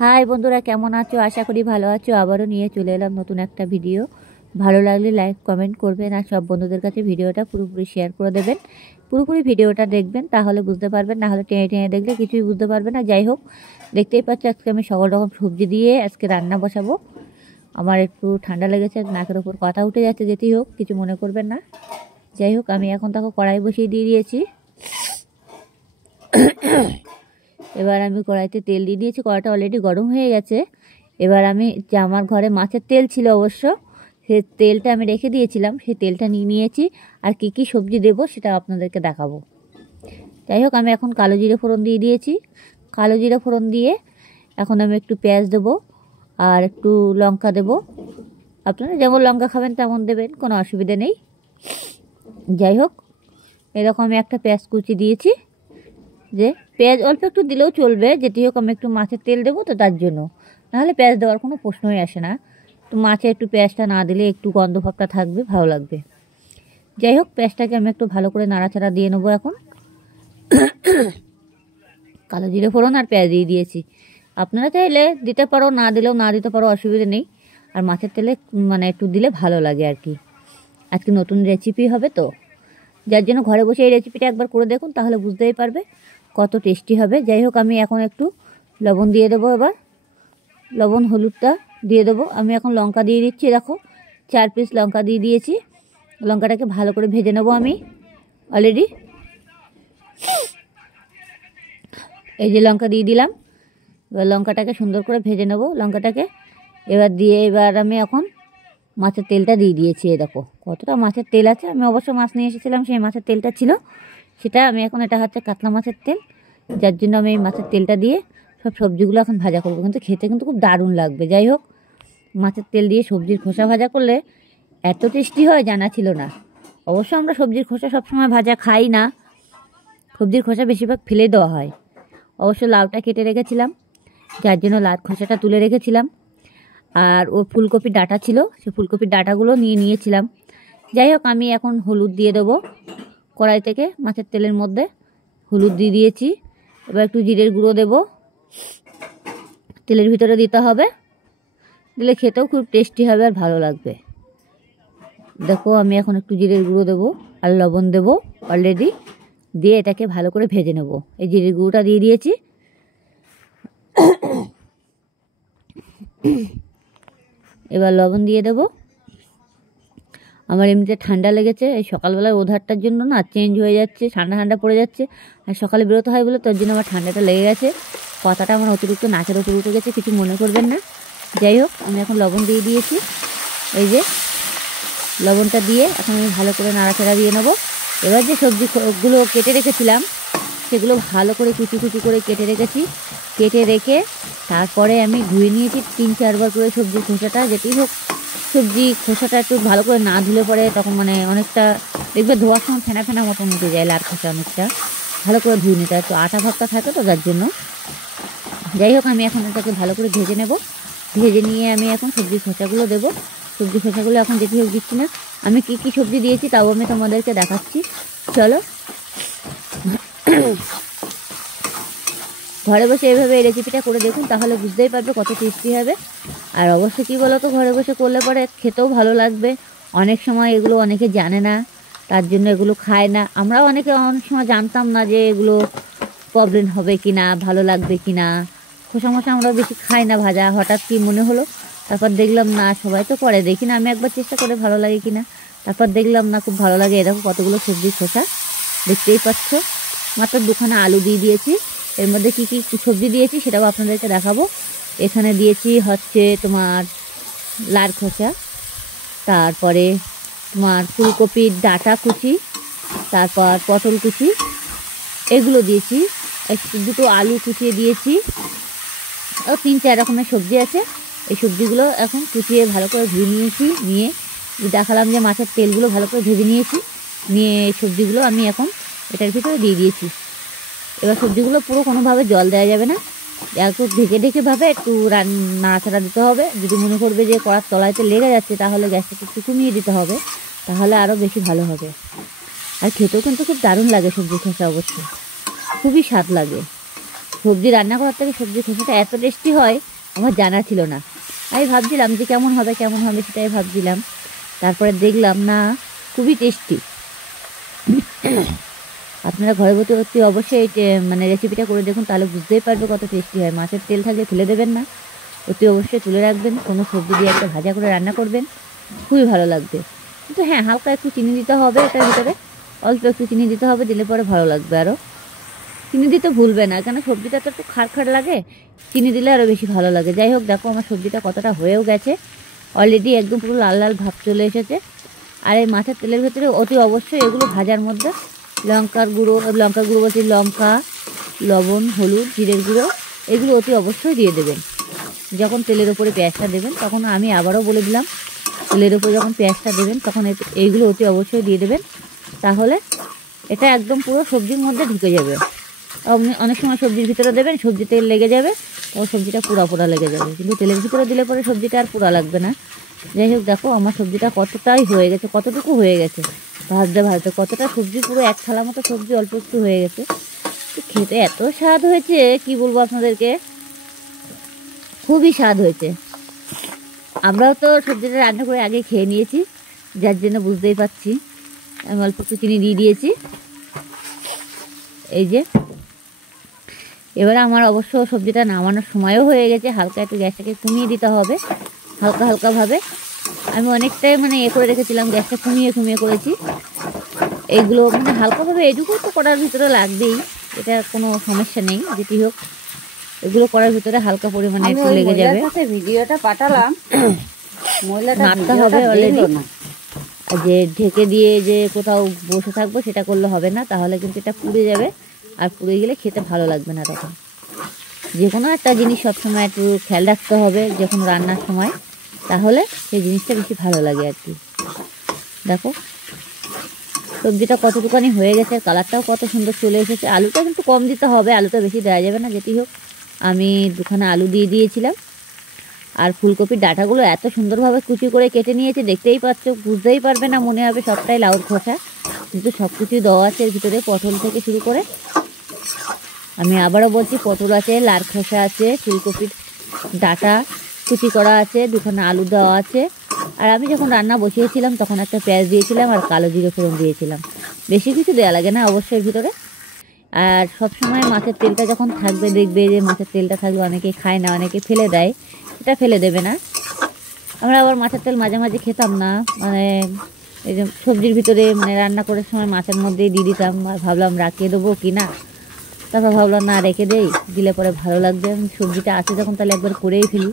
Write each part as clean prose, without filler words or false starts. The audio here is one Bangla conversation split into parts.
হাই বন্ধুরা, কেমন আছো? আশা করি ভালো আছো। আবারও নিয়ে চলে এলাম নতুন একটা ভিডিও। ভালো লাগলে লাইক কমেন্ট করবেন আর সব বন্ধুদের কাছে ভিডিওটা পুরোপুরি শেয়ার করে দেবেন। পুরোপুরি ভিডিওটা দেখবেন, তাহলে বুঝতে পারবেন, না হলে টেনে টেনে দেখলে কিছুই বুঝতে পারবেন না। যাই হোক, দেখতেই পাচ্ছ আজকে আমি সকল রকম সবজি দিয়ে আজকে রান্না বসাবো। আমার একটু ঠান্ডা লেগেছে, নাকের ওপর কথা উঠে যাচ্ছে, যেতেই হোক কিছু মনে করবেন না। যাই হোক, আমি এখন তাকে কড়াই বসিয়ে দিয়ে দিয়েছি। এবার আমি কড়াইতে তেল দিয়ে দিয়েছি, কড়াইটা অলরেডি গরম হয়ে গেছে। এবার আমি যে আমার ঘরে মাছের তেল ছিল অবশ্য, সেই তেলটা আমি রেখে দিয়েছিলাম, সেই তেলটা নিয়ে নিয়েছি। আর কি কি সবজি দেবো সেটা আপনাদেরকে দেখাবো। যাই হোক, আমি এখন কালো জিরে ফোড়ন দিয়ে দিয়েছি। কালো জিরে ফোড়ন দিয়ে এখন আমি একটু পেঁয়াজ দেবো আর একটু লঙ্কা দেবো। আপনারা যেমন লঙ্কা খাবেন তেমন দেবেন, কোনো অসুবিধা নেই। যাই হোক, এরকম আমি একটা পেঁয়াজ কুচি দিয়েছি। যে পেঁয়াজ অল্প একটু দিলেও চলবে, যেটি হোক আমি একটু মাছের তেল দেবো তো তার জন্য, নাহলে পেঁয়াজ দেওয়ার কোনো প্রশ্নই আসে না। তো মাছে একটু পেঁয়াজটা না দিলে একটু গন্ধ ভাবটা থাকবে, ভালো লাগবে। যাই হোক, পেঁয়াজটাকে আমি একটু ভালো করে নাড়াচাড়া দিয়ে নেবো। এখন কালো জিরে ফোড়ন আর পেঁয়াজ দিয়ে দিয়েছি। আপনারা চাইলে দিতে পারো, না দিলেও না দিতে পারো, অসুবিধা নেই। আর মাছের তেলে মানে একটু দিলে ভালো লাগে আর কি। আজকে নতুন রেসিপি হবে তো, যার জন্য ঘরে বসে এই রেসিপিটা একবার করে দেখুন, তাহলে বুঝতেই পারবে কত টেস্টি হবে। যাই হোক, আমি এখন একটু লবণ দিয়ে দেবো। এবার লবণ হলুদটা দিয়ে দেবো। আমি এখন লঙ্কা দিয়ে দিচ্ছি, দেখো 4 পিস লঙ্কা দিয়ে দিয়েছি। লঙ্কাটাকে ভালো করে ভেজে নেবো আমি অলরেডি। এই যে লঙ্কা দিয়ে দিলাম, এবার লঙ্কাটাকে সুন্দর করে ভেজে নেবো লঙ্কাটাকে। এবার আমি এখন মাছের তেলটা দিয়ে দিয়েছি। এই দেখো কতটা মাছের তেল আছে। আমি অবশ্য মাছ নিয়ে এসেছিলাম, সেই মাছের তেলটা ছিল সেটা। আমি এখন, এটা হচ্ছে কাতলা মাছের তেল, যার জন্য আমি এই মাছের তেলটা দিয়ে সব সবজিগুলো এখন ভাজা করবো। কিন্তু খেতে কিন্তু খুব দারুণ লাগবে। যাই হোক, মাছের তেল দিয়ে সবজির খোসা ভাজা করলে এত টেস্টি হয় জানা ছিল না। অবশ্য আমরা সবজির খোসা সবসময় ভাজা খাই না, সবজির খোসা বেশিরভাগ ফেলে দেওয়া হয়। অবশ্য লাউটা কেটে রেখেছিলাম, যার জন্য লাউ খোসাটা তুলে রেখেছিলাম। আর ও ফুলকপির ডাঁটা ছিল, সেই ফুলকপির ডাঁটাগুলো নিয়ে নিয়েছিলাম। যাই হোক, আমি এখন হলুদ দিয়ে দেবো কড়াই থেকে। মাছের তেলের মধ্যে হলুদ দিয়ে দিয়েছি। এবার একটু জিরের গুঁড়ো দেবো, তেলের ভিতরে দিতে হবে, দিলে খেতেও খুব টেস্টি হবে আর ভালো লাগবে। দেখো, আমি এখন একটু জিরের গুঁড়ো দেবো আর লবণ দেবো অলরেডি, দিয়ে এটাকে ভালো করে ভেজে নেব। এই জিরের গুঁড়োটা দিয়ে দিয়েছি। এবার লবণ দিয়ে দেবো। আমার এমনিতে ঠান্ডা লেগেছে, এই সকালবেলায় ওধারটার জন্য না চেঞ্জ হয়ে যাচ্ছে, ঠান্ডা ঠান্ডা পড়ে যাচ্ছে। আর সকালে বেরোতে হয় বলে তার জন্য আমার ঠান্ডাটা লেগে গেছে। কথাটা আমার অতিরিক্ত নাকের ওপর উঠে গেছে, কিছু মনে করবেন না। যাই হোক, আমি এখন লবণ দিয়ে দিয়েছি। এই যে লবণটা দিয়ে এখন আমি ভালো করে নাড়াচাড়া দিয়ে নেবো। এবার যে সবজিগুলো কেটে রেখেছিলাম সেগুলো ভালো করে কুচি কুচি করে কেটে রেখেছি। কেটে রেখে তারপরে আমি ধুয়ে নিয়েছি 3-4 বার করে সবজির খোসাটা। যেতেই হোক, সবজি খোসাটা একটু ভালো করে না ধুলে পরে তখন মানে অনেকটা দেখবে ধোয়ার সময় ফেনা ফেনা মতন উঠে যায়, লার খোসা অনেকটা। ভালো করে ধুয়ে নিতে একটু আটা ভাবটা থাকে তো, যার জন্য। যাই হোক, আমি এখন এটাকে ভালো করে ভেজে নেব। ভেজে নিয়ে আমি এখন সবজির খোসাগুলো দেবো। সবজি খোসাগুলো এখন যেতে হোক দিচ্ছি না। আমি কি কি সবজি দিয়েছি তাও আমি তোমাদেরকে দেখাচ্ছি, চলো। ঘরে বসে এইভাবে এই রেসিপিটা করে দেখুন, তাহলে বুঝতেই পারবে কত টেস্টি হবে। আর অবশ্যই কী বলো তো, ঘরে বসে করলে পরে খেতেও ভালো লাগবে। অনেক সময় এগুলো অনেকে জানে না, তার জন্য এগুলো খায় না। আমরাও অনেক সময় জানতাম না যে এগুলো প্রবলেম হবে কি না, ভালো লাগবে কি না। খোসা মোসা আমরা বেশি খাই না ভাজা। হঠাৎ কি মনে হলো, তারপর দেখলাম না সবাই তো করে, দেখি না আমি একবার চেষ্টা করে ভালো লাগে কি না। তারপর দেখলাম না খুব ভালো লাগে। এরকম কতগুলো সবজির খোসা দেখতেই পাচ্ছ। মাত্র 2খানা আলু দিয়ে দিয়েছি। এর মধ্যে কি কি সবজি দিয়েছি সেটাও আপনাদেরকে দেখাবো। এখানে দিয়েছি হচ্ছে তোমার লার খোসা, তারপরে তোমার ফুলকপির ডাঁটা কুচি, তারপর পটল কুচি, এগুলো দিয়েছি। দুটো আলু কুচিয়ে দিয়েছি। ও 3-4 রকমের সবজি আছে। এই সবজিগুলো এখন কুচিয়ে ভালো করে ধুয়ে নিয়েছি। নিয়ে দেখালাম যে মাছের তেলগুলো ভালো করে ভেজে নিয়েছি। নিয়ে এই সবজিগুলো আমি এখন এটার ভিতরে দিয়ে দিয়েছি। এবার সবজিগুলো পুরো কোনোভাবে জল দেওয়া যাবে না, একটু ঢেকে ঢেকে ভাবে একটু নাড়াচাড়া দিতে হবে। যদি মনে করবে যে কড়ার তলাইতে লেগে যাচ্ছে, তাহলে গ্যাসটাকে একটু কমিয়ে দিতে হবে, তাহলে আরও বেশি ভালো হবে। আর খেতেও কিন্তু খুব দারুণ লাগে সবজি খোসা, অবশ্যই খুবই স্বাদ লাগে। সবজি রান্না করার থেকে সবজি খোসাটা এত টেস্টি হয় আমার জানা ছিল না। আমি ভাবছিলাম যে কেমন হবে সেটাই ভাবছিলাম। তারপরে দেখলাম না, খুবই টেস্টি। আপনারা ঘরে বসে অতি অবশ্যই মানে রেসিপিটা করে দেখুন, তাহলে বুঝতেই পারবে কত টেস্টি হয়। মাছের তেল থাকলে ফেলে দেবেন না, অতি অবশ্যই তুলে রাখবেন। কোনো সবজি দিয়ে একটা ভাজা করে রান্না করবেন, খুবই ভালো লাগবে। কিন্তু হ্যাঁ, হালকা একটু চিনি দিতে হবে এটার ভিতরে, অল্প একটু চিনি দিতে হবে, দিলে পরে ভালো লাগবে। আরও চিনি দিতে ভুলবে না, কেন সবজিটা তো একটু খাড় লাগে, চিনি দিলে আরও বেশি ভালো লাগে। যাই হোক, দেখো আমার সবজিটা কতটা হয়েও গেছে, অলরেডি একদম পুরো লাল লাল ভাব চলে এসেছে। আর এই মাছের তেলের ভেতরে অতি অবশ্যই এগুলো ভাজার মধ্যে লঙ্কার গুঁড়ো বলছি, লঙ্কা, লবণ, হলুদ, জিরের গুঁড়ো, এগুলো অতি অবশ্যই দিয়ে দেবেন। যখন তেলের ওপরে পেঁয়াজটা দেবেন, তখন আমি আবারও বলে দিলাম, তেলের ওপরে যখন পেঁয়াজটা দেবেন তখন এইগুলো অতি অবশ্যই দিয়ে দেবেন। তাহলে এটা একদম পুরো সবজির মধ্যে ঢুকে যাবে। অনেক সময় সবজির ভিতরে দেবেন, সবজি তেল লেগে যাবে, তখন সবজিটা পোড়া লেগে যাবে। কিন্তু তেলের ভিতরে দিলে পরে সবজিটা আর পোড়া লাগবে না। যাই হোক, দেখো আমার সবজিটা কতটাই হয়ে গেছে, কতটুকু হয়ে গেছে ভাজতে কতটা সবজি, পুরো এক থালা মতো সবজি অল্প একটু হয়ে গেছে। খেতে এত স্বাদ হয়েছে, কি বলবো আপনাদেরকে, খুবই স্বাদ হয়েছে। আমরাও তো সবজিটা রান্না করে আগে খেয়ে নিয়েছি, যার জন্য বুঝতেই পারছি। আমি অল্প একটু চিনি দিয়ে দিয়েছি। এই যে এবারে আমার অবশ্য সবজিটা নামানোর সময়ও হয়ে গেছে, হালকা একটু গ্যাসটাকে কমিয়ে দিতে হবে, হালকাভাবে। আমি অনেকটাই মানে করে রেখেছিলাম, গ্যাসটা কমিয়ে করেছি। এইগুলো মানে হালকাভাবে এটুকু তো করার ভিতরে লাগবেই, এটা কোনো সমস্যা নেই। যেটি হোক, এগুলো করার ভিতরে হালকা পরিমাণে একটু লেগে যাবে। ভিডিওটা পাঠালাম, নাড়তে হবে অলরেডি। যে ঢেকে দিয়ে যে কোথাও বসে থাকবো সেটা করলে হবে না, তাহলে কিন্তু এটা পুড়ে যাবে, আর পুড়ে গেলে খেতে ভালো লাগবে না। তখন যে কোনো একটা জিনিস সবসময় একটু খেয়াল রাখতে হবে যখন রান্নার সময়, তাহলে সেই জিনিসটা বেশি ভালো লাগে আর কি। দেখো সবজিটা কতটুকানি হয়ে গেছে, কালারটাও কত সুন্দর চলে এসেছে। আলুটা কিন্তু কম দিতে হবে, আলুটা বেশি দেওয়া যাবে না। যেটি হোক, আমি 2খানা আলু দিয়ে দিয়েছিলাম। আর ফুলকপির ডাঁটাগুলো এত সুন্দরভাবে কুচি করে কেটে নিয়েছি, দেখতেই পাচ্ছ, বুঝতেই পারবে না, মনে হবে সবটাই লাউর খোসা, কিন্তু সব কিছুই দেওয়া আছে এর ভিতরে, পটল থেকে শুরু করে। আমি আবারও বলছি, পটল আছে, লার খোসা আছে, ফুলকপির ডাঁটা কুচি করা আছে, 2খানা আলু দেওয়া আছে। আর আমি যখন রান্না বসিয়েছিলাম তখন একটা পেঁয়াজ দিয়েছিলাম আর কালো জিরে ফোড়ন দিয়েছিলাম। বেশি কিছু দেওয়া লাগে না অবশ্যই ভিতরে। আর সবসময় মাছের তেলটা যখন থাকবে, দেখবে যে মাছের তেলটা থাকলে অনেকে খায় না, অনেকে ফেলে দেয়, এটা ফেলে দেবে না। আমরা আবার মাছের তেল মাঝে মাঝে খেতাম না, মানে এই যে সবজির ভিতরে মানে রান্না করার সময় মাছের মধ্যেই দিয়ে দিতাম, আর ভাবলাম রাখিয়ে দেবো কি না, তারপর ভাবলাম না, রেখে দেই, দিলে পরে ভালো লাগবে। সবজিটা আছে যখন তাহলে একবার করেই ফেলি,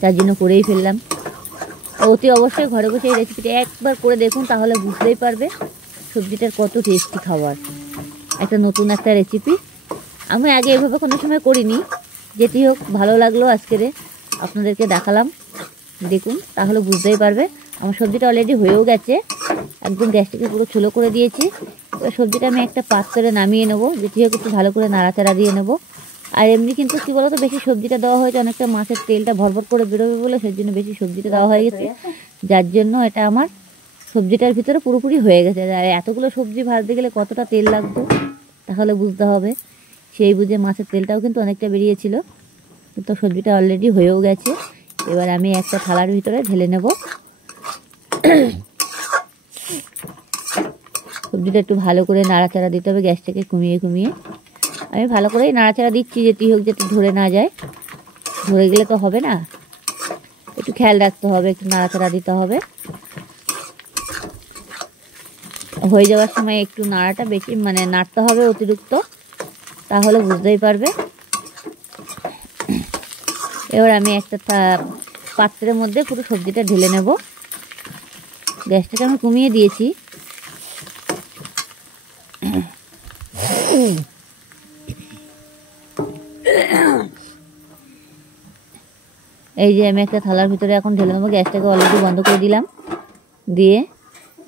তার জন্য করেই ফেললাম। অতি অবশ্যই ঘরে বসে এই রেসিপিটা একবার করে দেখুন, তাহলে বুঝতেই পারবে সবজিটার কত টেস্টি খাবার। একটা নতুন একটা রেসিপি, আমি আগে এভাবে কোনো সময় করিনি। যেটি হোক, ভালো লাগলো আজকের আপনাদেরকে দেখালাম, দেখুন তাহলে বুঝতেই পারবে। আমার সবজিটা অলরেডি হয়েও গেছে, একদম গ্যাসটাকে পুরো ছোলো করে দিয়েছি। এবার সবজিটা আমি একটা পাত্রে নামিয়ে নেবো, যেটি হোক একটু ভালো করে নাড়াচাড়া দিয়ে নেবো। আর এমনি কিন্তু কী বলতো, বেশি সবজিটা দেওয়া হয়েছে, অনেকটা মাছের তেলটা ভরভর করে বেরোবে বলে সেই জন্য বেশি সবজিটা দেওয়া হয়ে গেছে, যার জন্য এটা আমার সবজিটার ভিতরে পুরোপুরি হয়ে গেছে। আর এতগুলো সবজি ভাজতে গেলে কতটা তেল লাগতো তাহলে বুঝতে হবে, সেই বুঝে মাছের তেলটাও কিন্তু অনেকটা বেরিয়েছিল। কিন্তু সবজিটা অলরেডি হয়েও গেছে। এবার আমি একটা থালার ভিতরে ঢেলে নেব। সবজিটা একটু ভালো করে নাড়াচাড়া দিতে হবে, গ্যাসটাকে কমিয়ে আমি ভালো করেই নাড়াচাড়া দিচ্ছি, যেটি হোক যাতে ধরে না যায়, ধরে গেলে তো হবে না, একটু খেয়াল রাখতে হবে, একটু নাড়াচাড়া দিতে হবে। হয়ে যাওয়ার সময় একটু নাড়াটা বেশি মানে নাড়তে হবে অতিরিক্ত, তাহলে বুঝতেই পারবে। এবার আমি একটা পাত্রের মধ্যে পুরো সবজিটা ঢেলে নেব, গ্যাসটাকে আমি কমিয়ে দিয়েছি। এই যে আমি একটা থালার ভিতরে এখন ঢেলে নেবো, গ্যাসটাকে অলরেডি বন্ধ করে দিলাম, দিয়ে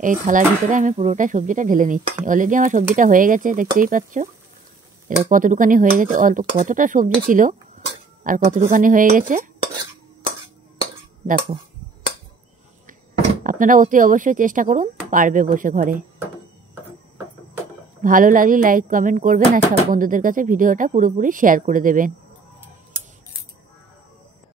এই থালার ভিতরে আমি পুরোটা সবজিটা ঢেলে নিচ্ছি। অলরেডি আমার সবজিটা হয়ে গেছে, দেখতেই পাচ্ছ এটা কতটুকানি হয়ে গেছে, অল্প কতটা সবজি ছিল আর কতটুকানি হয়ে গেছে দেখো। আপনারা অতি অবশ্যই চেষ্টা করুন, পারবে বসে ঘরে ভালো লাগলে লাইক কমেন্ট করবেন আর সব বন্ধুদের কাছে ভিডিওটা পুরোপুরি শেয়ার করে দেবেন।